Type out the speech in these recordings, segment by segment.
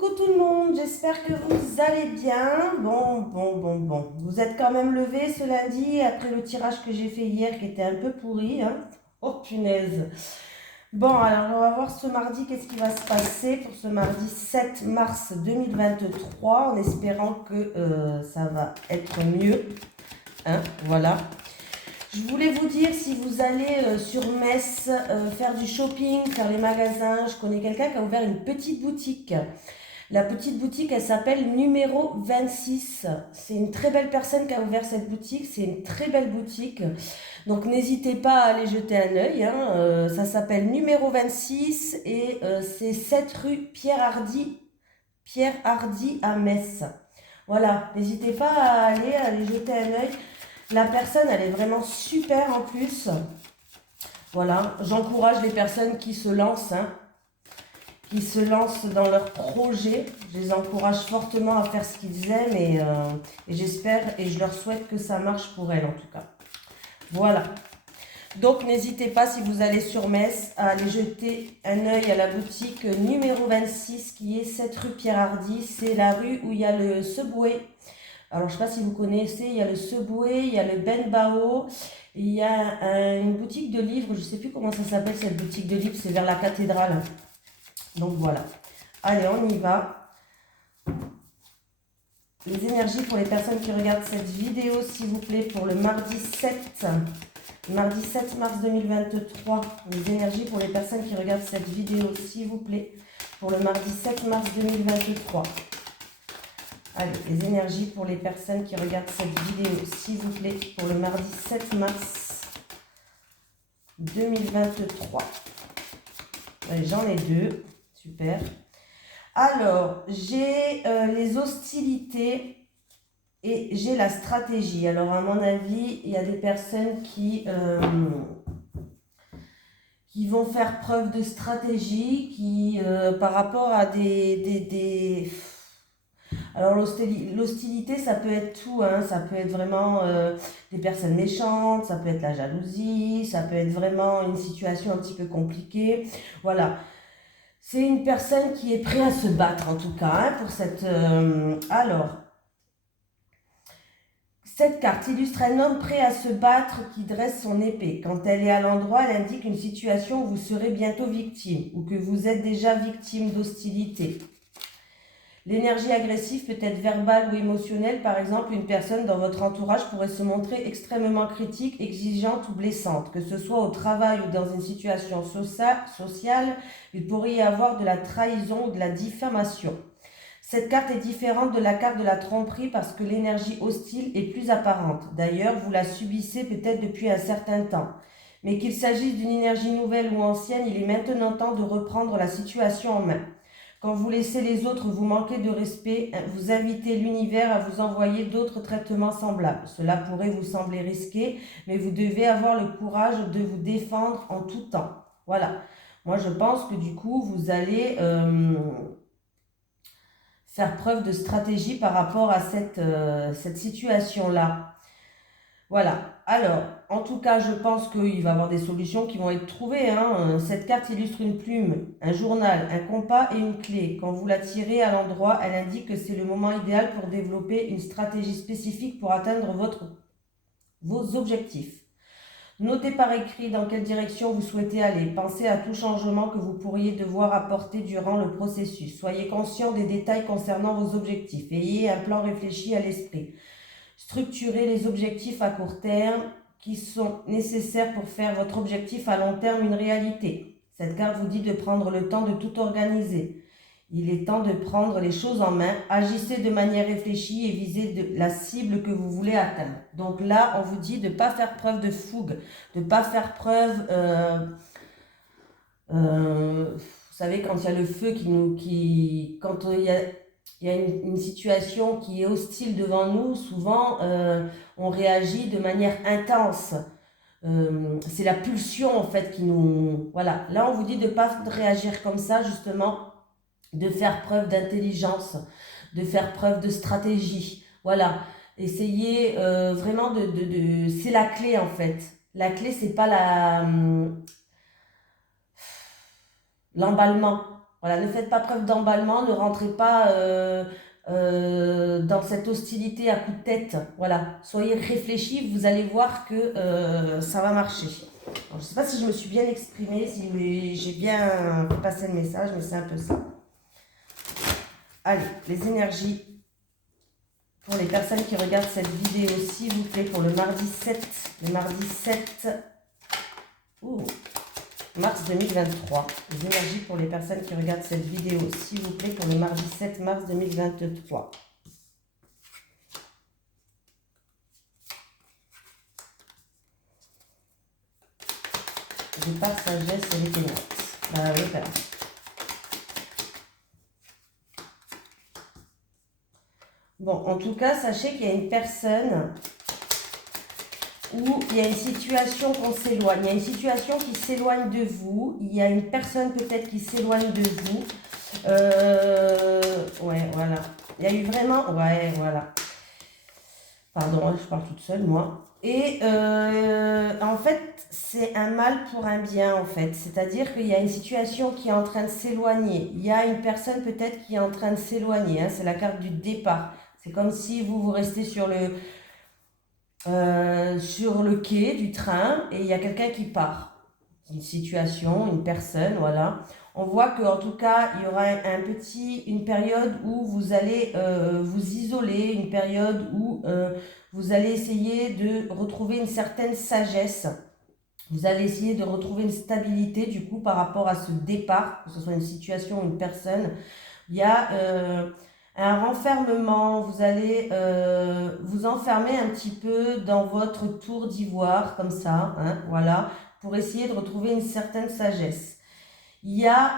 Coucou tout le monde, j'espère que vous allez bien. Bon. Vous êtes quand même levés ce lundi après le tirage que j'ai fait hier qui était un peu pourri, hein. Oh punaise. Bon, alors on va voir ce mardi qu'est-ce qui va se passer pour ce mardi 7 mars 2023 en espérant que ça va être mieux, hein, voilà. Je voulais vous dire, si vous allez sur Metz faire du shopping, faire les magasins, je connais quelqu'un qui a ouvert une petite boutique. La petite boutique, elle s'appelle Numéro 26. C'est une très belle personne qui a ouvert cette boutique. C'est une très belle boutique. Donc n'hésitez pas à aller jeter un œil, hein. Ça s'appelle Numéro 26 et c'est 7 rue Pierre Hardy à Metz. Voilà, n'hésitez pas à aller jeter un œil. La personne, elle est vraiment super en plus. Voilà, j'encourage les personnes qui se lancent, hein, qui se lancent dans leurs projets. Je les encourage fortement à faire ce qu'ils aiment et j'espère et je leur souhaite que ça marche pour elles en tout cas. Voilà. Donc n'hésitez pas, si vous allez sur Metz, à aller jeter un œil à la boutique numéro 26 qui est 7 rue Pierre Hardy. C'est la rue où il y a le Subway. Alors, je ne sais pas si vous connaissez, il y a le Subway, il y a le Ben Bao, il y a une boutique de livres, je ne sais plus comment ça s'appelle cette boutique de livres, c'est vers la cathédrale. Donc voilà. Allez, on y va. Les énergies pour les personnes qui regardent cette vidéo, s'il vous plaît, pour le mardi 7 mars 2023. Les énergies pour les personnes qui regardent cette vidéo, s'il vous plaît, pour le mardi 7 mars 2023. Allez, les énergies pour les personnes qui regardent cette vidéo, s'il vous plaît, pour le mardi 7 mars 2023. Allez, j'en ai deux. Super. Alors, j'ai les hostilités et j'ai la stratégie. Alors, à mon avis, il y a des personnes qui vont faire preuve de stratégie, qui par rapport à Alors l'hostilité, ça peut être tout, hein. Ça peut être vraiment des personnes méchantes, ça peut être la jalousie, ça peut être vraiment une situation un petit peu compliquée. Voilà. C'est une personne qui est prête à se battre en tout cas, hein, pour cette... Alors, cette carte illustre un homme prêt à se battre qui dresse son épée. Quand elle est à l'endroit, elle indique une situation où vous serez bientôt victime ou que vous êtes déjà victime d'hostilité. L'énergie agressive peut être verbale ou émotionnelle. Par exemple, une personne dans votre entourage pourrait se montrer extrêmement critique, exigeante ou blessante. Que ce soit au travail ou dans une situation sociale, il pourrait y avoir de la trahison ou de la diffamation. Cette carte est différente de la carte de la tromperie parce que l'énergie hostile est plus apparente. D'ailleurs, vous la subissez peut-être depuis un certain temps. Mais qu'il s'agisse d'une énergie nouvelle ou ancienne, il est maintenant temps de reprendre la situation en main. Quand vous laissez les autres vous manquer de respect, vous invitez l'univers à vous envoyer d'autres traitements semblables. Cela pourrait vous sembler risqué, mais vous devez avoir le courage de vous défendre en tout temps. Voilà. Moi, je pense que du coup, vous allez faire preuve de stratégie par rapport à cette situation-là. Voilà. Alors, en tout cas, je pense qu'il va y avoir des solutions qui vont être trouvées, hein. Cette carte illustre une plume, un journal, un compas et une clé. Quand vous la tirez à l'endroit, elle indique que c'est le moment idéal pour développer une stratégie spécifique pour atteindre vos objectifs. Notez par écrit dans quelle direction vous souhaitez aller. Pensez à tout changement que vous pourriez devoir apporter durant le processus. Soyez conscient des détails concernant vos objectifs. Ayez un plan réfléchi à l'esprit. Structurez les objectifs à court terme qui sont nécessaires pour faire votre objectif à long terme une réalité. Cette carte vous dit de prendre le temps de tout organiser. Il est temps de prendre les choses en main. Agissez de manière réfléchie et visez la cible que vous voulez atteindre. Donc là, on vous dit de ne pas faire preuve de fougue, de ne pas faire preuve... vous savez, quand il y a le feu quand il y a une situation qui est hostile devant nous, souvent on réagit de manière intense. C'est la pulsion en fait qui nous... Voilà, là on vous dit de ne pas réagir comme ça justement, de faire preuve d'intelligence, de faire preuve de stratégie. Voilà, essayez vraiment c'est la clé en fait. La clé, c'est pas l'emballement. Voilà, ne faites pas preuve d'emballement, ne rentrez pas dans cette hostilité à coup de tête. Voilà, soyez réfléchis, vous allez voir que ça va marcher. Alors, je ne sais pas si je me suis bien exprimée, si j'ai bien passé le message, mais c'est un peu ça. Allez, les énergies pour les personnes qui regardent cette vidéo, s'il vous plaît, pour le mardi 7, mars 2023. Les énergies pour les personnes qui regardent cette vidéo, s'il vous plaît, pour le mardi 7 mars 2023. Départ, sagesse et les ténèbres. Bah oui, voilà. Bon, en tout cas, sachez qu'il y a une personne où il y a une situation qu'on s'éloigne. Il y a une situation qui s'éloigne de vous. Il y a une personne peut-être qui s'éloigne de vous. Ouais, voilà. Il y a eu vraiment... Ouais, voilà. Pardon, hein, je parle toute seule, moi. Et en fait, c'est un mal pour un bien, en fait. C'est-à-dire qu'il y a une situation qui est en train de s'éloigner. Il y a une personne peut-être qui est en train de s'éloigner. Hein, c'est la carte du départ. C'est comme si vous restez sur le quai du train et il y a quelqu'un qui part. Une situation, une personne, voilà. On voit qu'en tout cas, il y aura une période où vous allez vous isoler, une période où vous allez essayer de retrouver une certaine sagesse. Vous allez essayer de retrouver une stabilité, du coup, par rapport à ce départ, que ce soit une situation ou une personne. Il y a un renfermement, vous allez vous enfermer un petit peu dans votre tour d'ivoire, comme ça, hein, voilà, pour essayer de retrouver une certaine sagesse. Il y a,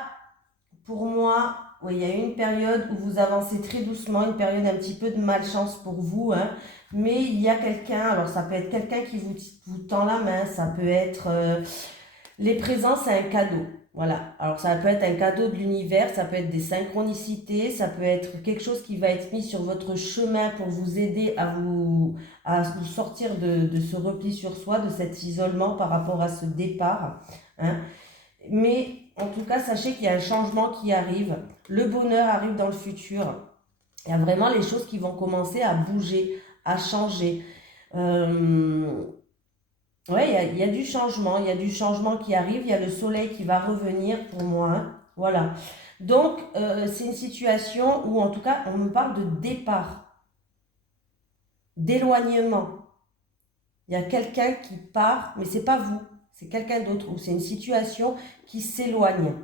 pour moi, oui, il y a une période où vous avancez très doucement, une période un petit peu de malchance pour vous, hein, mais il y a quelqu'un, alors ça peut être quelqu'un qui vous tend la main, ça peut être... les présents, c'est un cadeau. Voilà. Alors, ça peut être un cadeau de l'univers, ça peut être des synchronicités, ça peut être quelque chose qui va être mis sur votre chemin pour vous aider à vous sortir de ce repli sur soi, de cet isolement par rapport à ce départ. Hein. Mais en tout cas, sachez qu'il y a un changement qui arrive. Le bonheur arrive dans le futur. Il y a vraiment les choses qui vont commencer à bouger, à changer. Ouais, il y a du changement, il y a du changement qui arrive, il y a le soleil qui va revenir pour moi, hein. Voilà. Donc, c'est une situation où, en tout cas, on me parle de départ, d'éloignement. Il y a quelqu'un qui part, mais c'est pas vous, c'est quelqu'un d'autre, ou c'est une situation qui s'éloigne.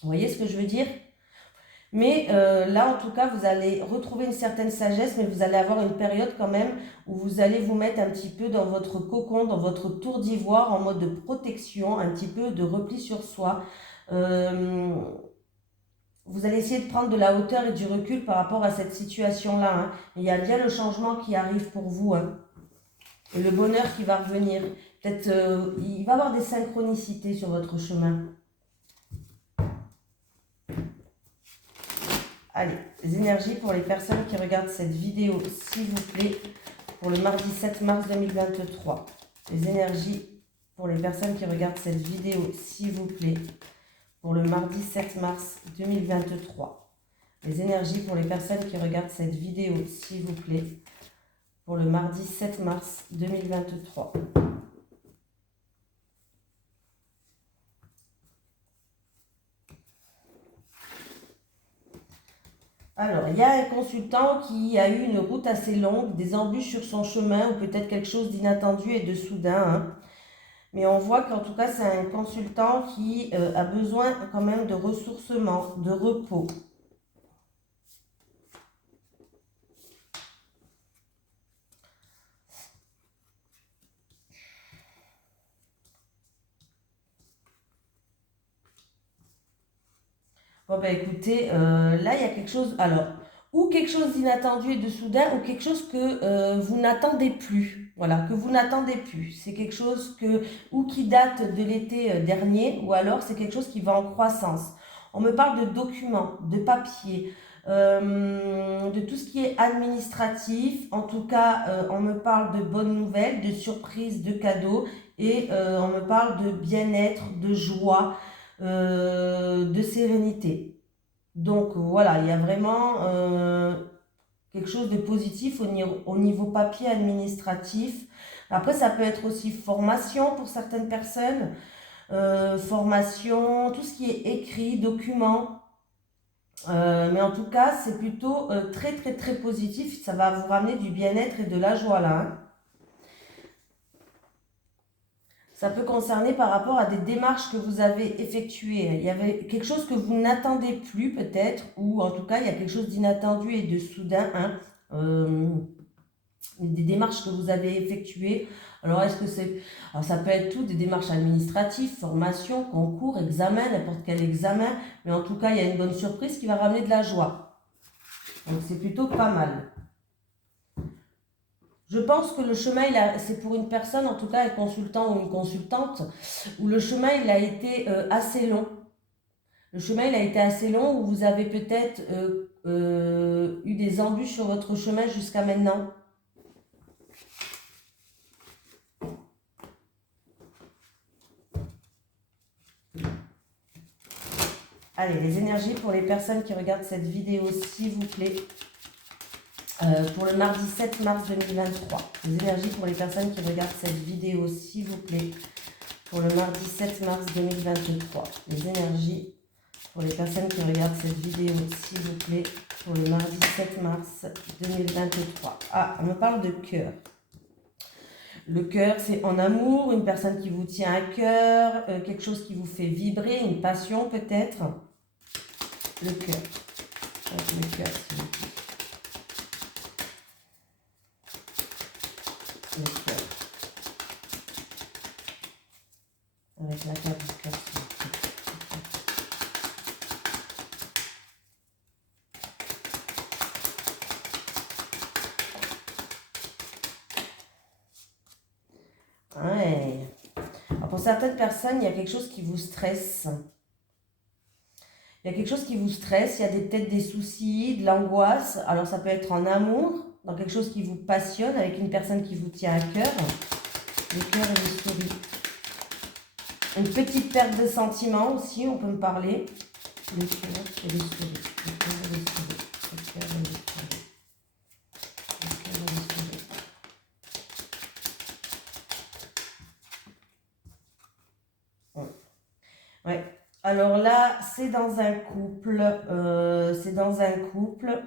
Vous voyez ce que je veux dire? Mais là, en tout cas, vous allez retrouver une certaine sagesse, mais vous allez avoir une période quand même où vous allez vous mettre un petit peu dans votre cocon, dans votre tour d'ivoire, en mode de protection, un petit peu de repli sur soi. Vous allez essayer de prendre de la hauteur et du recul par rapport à cette situation-là. Hein. Il y a bien le changement qui arrive pour vous. Hein. Et le bonheur qui va revenir. Peut-être il va y avoir des synchronicités sur votre chemin. Allez, les énergies pour les personnes qui regardent cette vidéo, s'il vous plaît, pour le mardi 7 mars 2023. Les énergies pour les personnes qui regardent cette vidéo, s'il vous plaît, pour le mardi 7 mars 2023. Les énergies pour les personnes qui regardent cette vidéo, s'il vous plaît, pour le mardi 7 mars 2023. Alors, il y a un consultant qui a eu une route assez longue, des embûches sur son chemin ou peut-être quelque chose d'inattendu et de soudain. Hein. Mais on voit qu'en tout cas, c'est un consultant qui a besoin quand même de ressourcement, de repos. Bon, ben écoutez, là, il y a quelque chose... Alors, ou quelque chose d'inattendu et de soudain, ou quelque chose que vous n'attendez plus. Voilà, que vous n'attendez plus. C'est quelque chose ou qui date de l'été dernier, ou alors c'est quelque chose qui va en croissance. On me parle de documents, de papiers, de tout ce qui est administratif. En tout cas, on me parle de bonnes nouvelles, de surprises, de cadeaux, et on me parle de bien-être, de joie, de sérénité. Donc voilà, il y a vraiment quelque chose de positif au niveau papier administratif. Après, ça peut être aussi formation pour certaines personnes, formation, tout ce qui est écrit, document. Mais en tout cas, c'est plutôt très très très positif. Ça va vous ramener du bien-être et de la joie là, hein. Ça peut concerner par rapport à des démarches que vous avez effectuées. Il y avait quelque chose que vous n'attendez plus peut-être, ou en tout cas, il y a quelque chose d'inattendu et de soudain, hein. Des démarches que vous avez effectuées. Alors, est-ce que c'est... Alors, ça peut être tout, des démarches administratives, formation, concours, examen, n'importe quel examen. Mais en tout cas, il y a une bonne surprise qui va ramener de la joie. Donc, c'est plutôt pas mal. Je pense que le chemin, c'est pour une personne, en tout cas un consultant ou une consultante, où le chemin, il a été assez long. Le chemin, il a été assez long, où vous avez peut-être eu des embûches sur votre chemin jusqu'à maintenant. Allez, les énergies pour les personnes qui regardent cette vidéo, s'il vous plaît. Pour le mardi 7 mars 2023. Les énergies pour les personnes qui regardent cette vidéo, s'il vous plaît. Pour le mardi 7 mars 2023. Les énergies pour les personnes qui regardent cette vidéo, s'il vous plaît. Pour le mardi 7 mars 2023. Ah, on me parle de cœur. Le cœur, c'est en amour, une personne qui vous tient à cœur, quelque chose qui vous fait vibrer, une passion peut-être. Le cœur. Le cœur, s'il vous plaît. Le cœur. Avec la carte du cœur, s'il vous plaît. Ouais. Alors pour certaines personnes, il y a quelque chose qui vous stresse. Il y a quelque chose qui vous stresse, il y a peut-être des soucis, de l'angoisse. Alors ça peut être en amour, dans quelque chose qui vous passionne, avec une personne qui vous tient à cœur. Le cœur et les souris. Une petite perte de sentiments aussi, on peut me parler. Le cœur et les souris. Le cœur et les souris. Le cœur et les souris. Le cœur et les souris. Ouais. Alors là, c'est dans un couple. C'est dans un couple.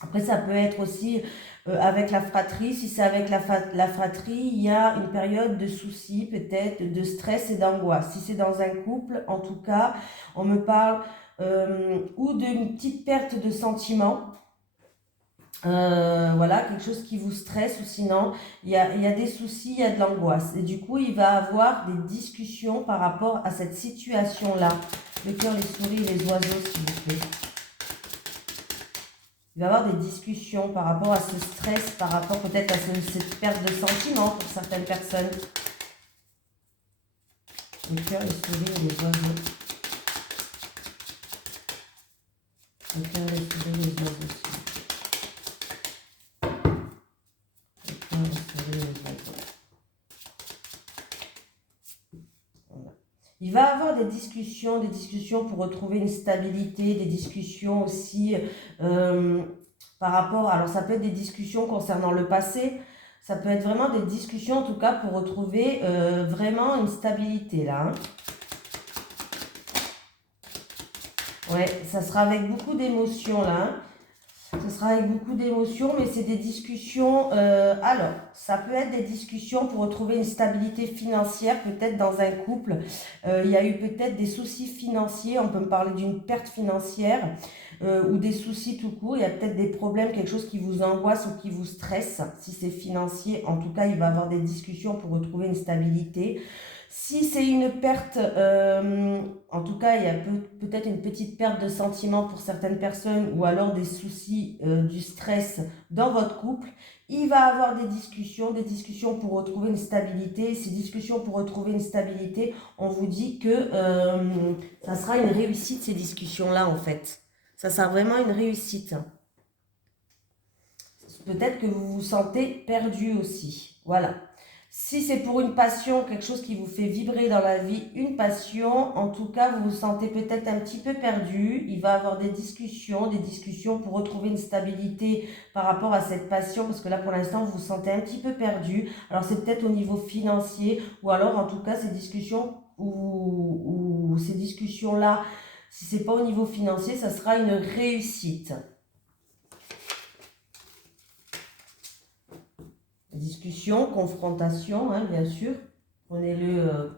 Après, ça peut être aussi avec la fratrie. Si c'est avec la fratrie, il y a une période de soucis, peut-être, de stress et d'angoisse. Si c'est dans un couple, en tout cas, on me parle ou d'une petite perte de sentiment. Voilà, quelque chose qui vous stresse, ou sinon il y a des soucis, il y a de l'angoisse. Et du coup, il va avoir des discussions par rapport à cette situation-là. Le cœur, les souris, les oiseaux, s'il vous plaît. Il va y avoir des discussions par rapport à ce stress, par rapport peut-être à cette perte de sentiment pour certaines personnes. Le cœur, les souris et les oiseaux. Le cœur, les souris et les oiseaux. Le cœur, les souris et les oiseaux. Voilà. Il va y avoir des discussions pour retrouver une stabilité, des discussions aussi par rapport, alors ça peut être des discussions concernant le passé, ça peut être vraiment des discussions en tout cas pour retrouver vraiment une stabilité là, hein. Ouais, ça sera avec beaucoup d'émotions là, hein. Ce sera avec beaucoup d'émotions, mais c'est des discussions. Alors, ça peut être des discussions pour retrouver une stabilité financière, peut-être dans un couple. Il y a eu peut-être des soucis financiers, on peut me parler d'une perte financière ou des soucis tout court. Il y a peut-être des problèmes, quelque chose qui vous angoisse ou qui vous stresse. Si c'est financier, en tout cas, il va y avoir des discussions pour retrouver une stabilité. Si c'est une perte, en tout cas, il y a peut-être une petite perte de sentiment pour certaines personnes ou alors des soucis, du stress dans votre couple, il va avoir des discussions pour retrouver une stabilité. Ces discussions pour retrouver une stabilité, on vous dit que ça sera une réussite, ces discussions-là, en fait. Ça sera vraiment une réussite. Peut-être que vous vous sentez perdu aussi. Voilà. Si c'est pour une passion, quelque chose qui vous fait vibrer dans la vie, une passion, en tout cas, vous vous sentez peut-être un petit peu perdu. Il va y avoir des discussions pour retrouver une stabilité par rapport à cette passion, parce que là, pour l'instant, vous vous sentez un petit peu perdu. Alors, c'est peut-être au niveau financier, ou alors, en tout cas, ces discussions ou ces discussions-là, si c'est pas au niveau financier, ça sera une réussite. Discussion, confrontation, hein, bien sûr. Prenez-le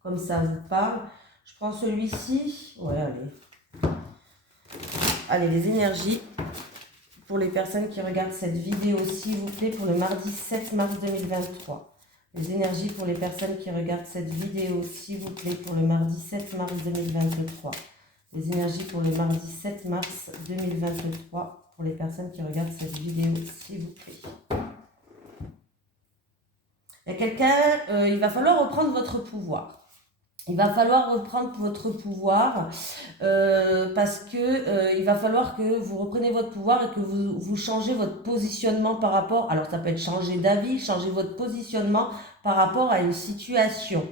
comme ça vous parle. Je prends celui-ci. Ouais, allez. Allez, les énergies pour les personnes qui regardent cette vidéo, s'il vous plaît, pour le mardi 7 mars 2023. Les énergies pour les personnes qui regardent cette vidéo, s'il vous plaît, pour le mardi 7 mars 2023. Les énergies pour le mardi 7 mars 2023 pour les personnes qui regardent cette vidéo, s'il vous plaît. Il y a quelqu'un, il va falloir reprendre votre pouvoir. Il va falloir reprendre votre pouvoir parce que il va falloir que vous repreniez votre pouvoir et que vous changez votre positionnement par rapport, alors ça peut être changer d'avis, changer votre positionnement par rapport à une situation.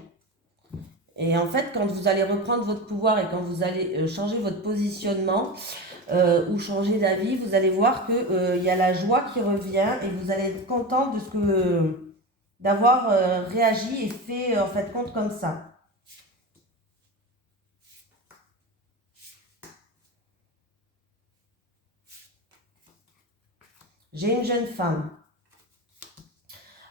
Et en fait, quand vous allez reprendre votre pouvoir et quand vous allez changer votre positionnement ou changer d'avis, vous allez voir que y a la joie qui revient et vous allez être content de ce que d'avoir réagi et fait en fait compte comme ça. J'ai une jeune femme.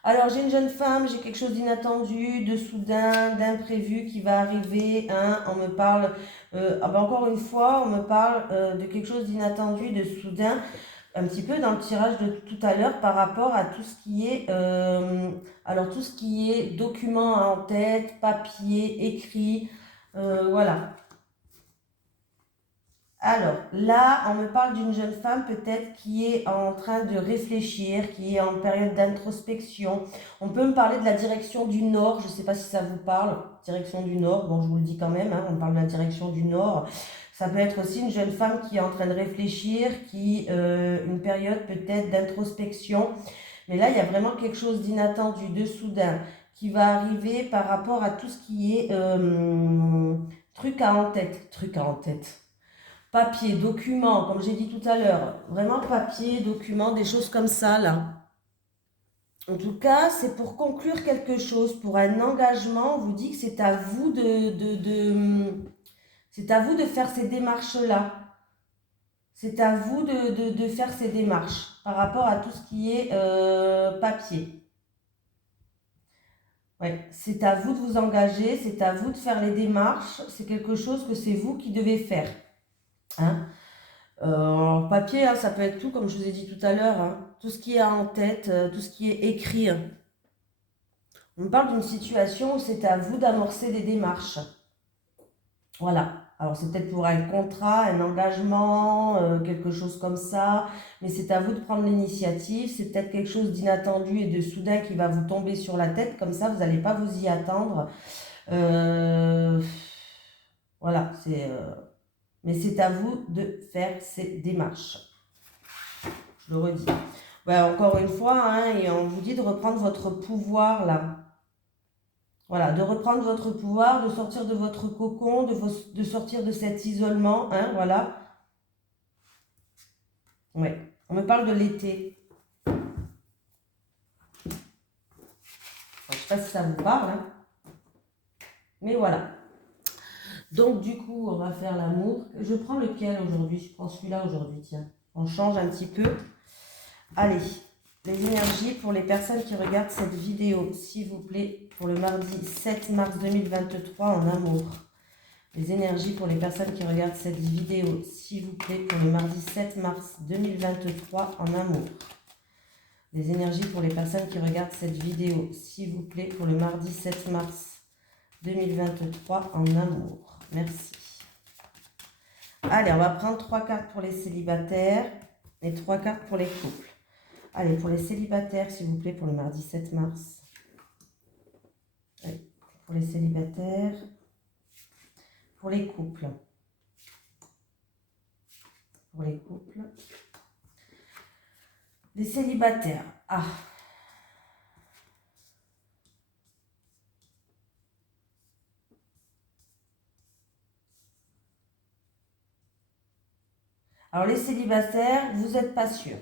Alors, j'ai une jeune femme, j'ai quelque chose d'inattendu, de soudain, d'imprévu qui va arriver. Hein, on me parle, encore une fois, on me parle de quelque chose d'inattendu, de soudain, un petit peu dans le tirage de tout à l'heure par rapport à tout ce qui est, alors tout ce qui est documents en tête, papier, écrit, voilà. Alors là, on me parle d'une jeune femme peut-être qui est en train de réfléchir, qui est en période d'introspection. On peut me parler de la direction du Nord, je ne sais pas si ça vous parle, direction du Nord, bon je vous le dis quand même, hein, on parle de la direction du Nord. Ça peut être aussi une jeune femme qui est en train de réfléchir, une période peut-être d'introspection. Mais là, il y a vraiment quelque chose d'inattendu, de soudain, qui va arriver par rapport à tout ce qui est truc à en tête, papier, document, comme j'ai dit tout à l'heure, vraiment papier, document, des choses comme ça là. En tout cas, c'est pour conclure quelque chose, pour un engagement. On vous dit que c'est à vous c'est à vous de faire ces démarches-là. C'est à vous de faire ces démarches par rapport à tout ce qui est papier. Ouais, c'est à vous de vous engager, c'est à vous de faire les démarches. C'est quelque chose que c'est vous qui devez faire. Hein? En papier, hein, ça peut être tout, comme je vous ai dit tout à l'heure, hein. Tout ce qui est en tête, tout ce qui est écrit. Hein. On me parle d'une situation où c'est à vous d'amorcer des démarches. Voilà. Alors c'est peut-être pour un contrat, un engagement, quelque chose comme ça, mais c'est à vous de prendre l'initiative. C'est peut-être quelque chose d'inattendu et de soudain qui va vous tomber sur la tête, comme ça vous n'allez pas vous y attendre. Voilà, mais c'est à vous de faire ces démarches. Je le redis. Ouais, encore une fois, hein, et on vous dit de reprendre votre pouvoir là. Voilà, de reprendre votre pouvoir, de sortir de votre cocon, de sortir de cet isolement, hein, voilà. Ouais, on me parle de l'été. Je ne sais pas si ça vous parle, hein. Mais voilà. Donc du coup, on va faire l'amour. Je prends lequel aujourd'hui? Je prends celui-là aujourd'hui, tiens. On change un petit peu. Allez, les énergies pour les personnes qui regardent cette vidéo, s'il vous plaît, pour le mardi 7 mars 2023 en amour. Les énergies pour les personnes qui regardent cette vidéo, s'il vous plaît, pour le mardi 7 mars 2023 en amour. Les énergies pour les personnes qui regardent cette vidéo, s'il vous plaît, pour le mardi 7 mars 2023 en amour. Merci. Allez, on va prendre 3 cartes pour les célibataires et 3 cartes pour les couples. Allez, pour les célibataires, s'il vous plaît, pour le mardi 7 mars. Allez, pour les célibataires. Pour les couples. Pour les couples. Les célibataires. Ah. Alors les célibataires, vous n'êtes pas sûr.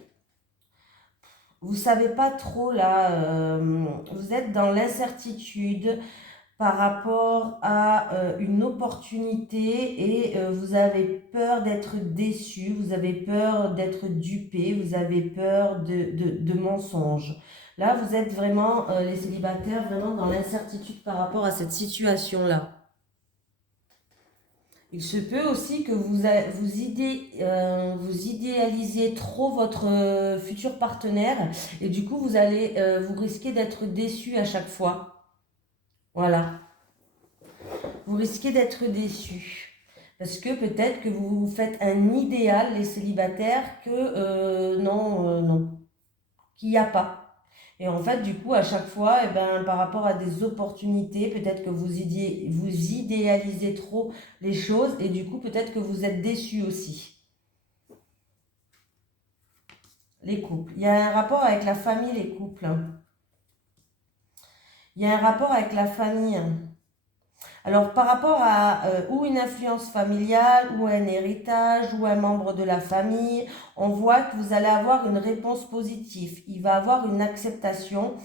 Vous savez pas trop là, vous êtes dans l'incertitude par rapport à une opportunité et vous avez peur d'être déçu, vous avez peur d'être dupé, vous avez peur de mensonges. Là, vous êtes vraiment, les célibataires, vraiment dans l'incertitude par rapport à cette situation-là. Il se peut aussi que vous idéalisiez trop votre futur partenaire et du coup, vous risquez d'être déçu à chaque fois. Voilà. Vous risquez d'être déçu. Parce que peut-être que vous vous faites un idéal, les célibataires, que non, qu'il n'y a pas. Et en fait, du coup, à chaque fois, eh ben, par rapport à des opportunités, peut-être que vous idéalisez trop les choses et du coup, peut-être que vous êtes déçus aussi. Les couples. Il y a un rapport avec la famille, les couples. Il y a un rapport avec la famille. Alors, par rapport à ou une influence familiale, ou un héritage, ou un membre de la famille, on voit que vous allez avoir une réponse positive. Il va avoir une acceptation.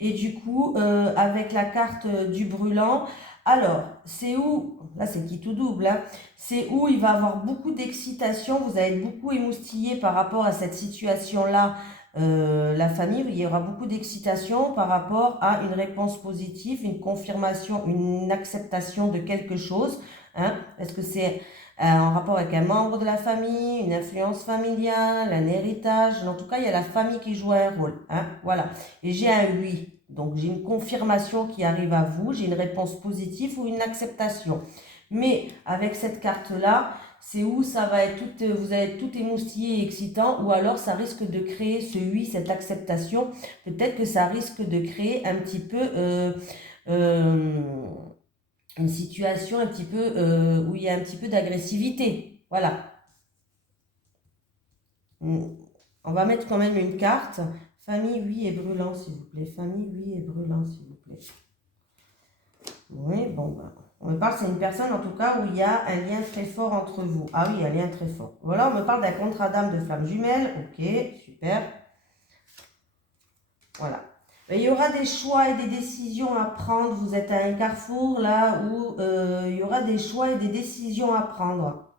Et du coup, avec la carte du brûlant, alors, c'est où, là c'est qui tout double, hein, c'est où il va avoir beaucoup d'excitation, vous allez être beaucoup émoustillé par rapport à cette situation-là, la famille, il y aura beaucoup d'excitation par rapport à une réponse positive, une confirmation, une acceptation de quelque chose. Hein. Est-ce que c'est en rapport avec un membre de la famille, une influence familiale, un héritage? En tout cas, il y a la famille qui joue un rôle. Hein. Voilà. Et j'ai un oui. Donc, j'ai une confirmation qui arrive à vous, j'ai une réponse positive ou une acceptation. Mais avec cette carte-là, c'est où ça va être vous allez être tout émoustillé et excitant, ou alors ça risque de créer ce oui, cette acceptation. Peut-être que ça risque de créer un petit peu une situation un petit peu où il y a un petit peu d'agressivité. Voilà. On va mettre quand même une carte. Famille, oui, et brûlant, s'il vous plaît. Famille, oui, et brûlant, s'il vous plaît. Oui, bon, ben, on me parle, c'est une personne en tout cas où il y a un lien très fort entre vous. Ah oui, un lien très fort. Voilà, on me parle d'un contrat d'âme de flamme jumelle. Ok, super. Voilà. Il y aura des choix et des décisions à prendre. Vous êtes à un carrefour là où il y aura des choix et des décisions à prendre.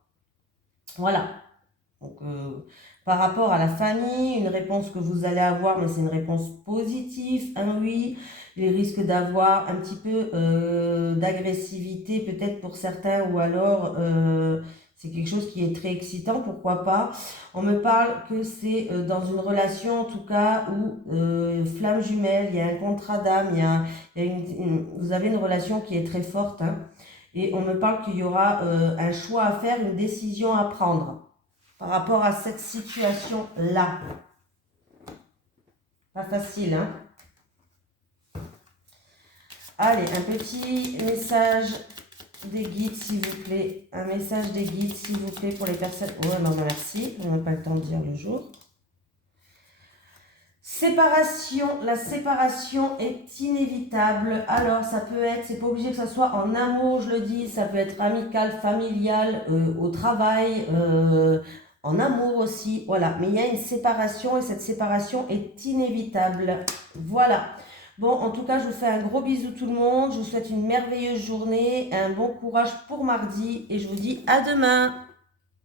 Voilà. Donc, par rapport à la famille, une réponse que vous allez avoir, mais c'est une réponse positive, un oui. Les risques d'avoir un petit peu d'agressivité peut-être pour certains, ou alors c'est quelque chose qui est très excitant, pourquoi pas. On me parle que c'est dans une relation en tout cas où flamme jumelle, il y a un contrat d'âme, vous avez une relation qui est très forte. Hein, et on me parle qu'il y aura un choix à faire, une décision à prendre par rapport à cette situation-là. Pas facile, hein? Allez, un petit message des guides, s'il vous plaît. Un message des guides, s'il vous plaît, pour les personnes... Oh, non, merci. On n'a pas le temps de dire le jour. Séparation. La séparation est inévitable. Alors, ça peut être... C'est pas obligé que ça soit en amour, je le dis. Ça peut être amical, familial, au travail... en amour aussi, voilà. Mais il y a une séparation et cette séparation est inévitable. Voilà. Bon, en tout cas, je vous fais un gros bisou tout le monde. Je vous souhaite une merveilleuse journée, un bon courage pour mardi et je vous dis à demain.